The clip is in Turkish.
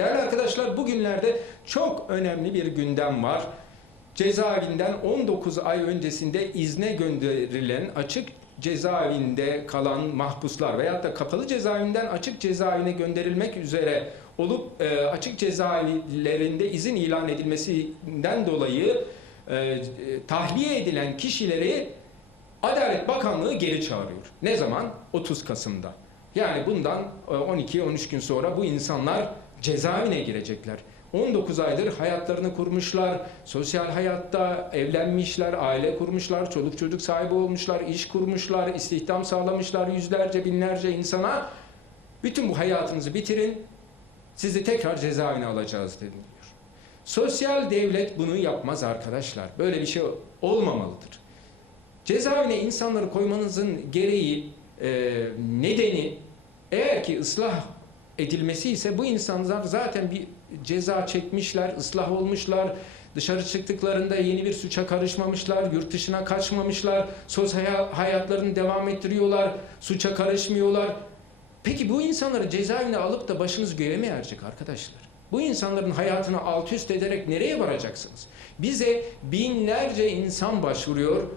Değerli arkadaşlar bugünlerde çok önemli bir gündem var. Cezaevinden 19 ay öncesinde izne gönderilen açık cezaevinde kalan mahpuslar veyahut da kapalı cezaevinden açık cezaevine gönderilmek üzere olup e, açık cezaevlerinde izin ilan edilmesinden dolayı e, tahliye edilen kişileri Adalet Bakanlığı geri çağırıyor. Ne zaman? 30 Kasım'da. Yani bundan e, 12-13 gün sonra bu insanlar cezaevine girecekler. 19 aydır hayatlarını kurmuşlar, sosyal hayatta evlenmişler, aile kurmuşlar, çoluk çocuk sahibi olmuşlar, iş kurmuşlar, istihdam sağlamışlar yüzlerce binlerce insana. Bütün bu hayatınızı bitirin, sizi tekrar cezaevine alacağız deniliyor. Sosyal devlet bunu yapmaz arkadaşlar. Böyle bir şey olmamalıdır. Cezaevine insanları koymanızın gereği, e, nedeni eğer ki ıslah edilmesi ise bu insanlar zaten bir ceza çekmişler, ıslah olmuşlar, dışarı çıktıklarında yeni bir suça karışmamışlar, yurt dışına kaçmamışlar, sosyal hayatlarını devam ettiriyorlar, suça karışmıyorlar. Peki bu insanları cezaevine alıp da başınız göğe mi erecek arkadaşlar? Bu insanların hayatını alt üst ederek nereye varacaksınız? Bize binlerce insan başvuruyor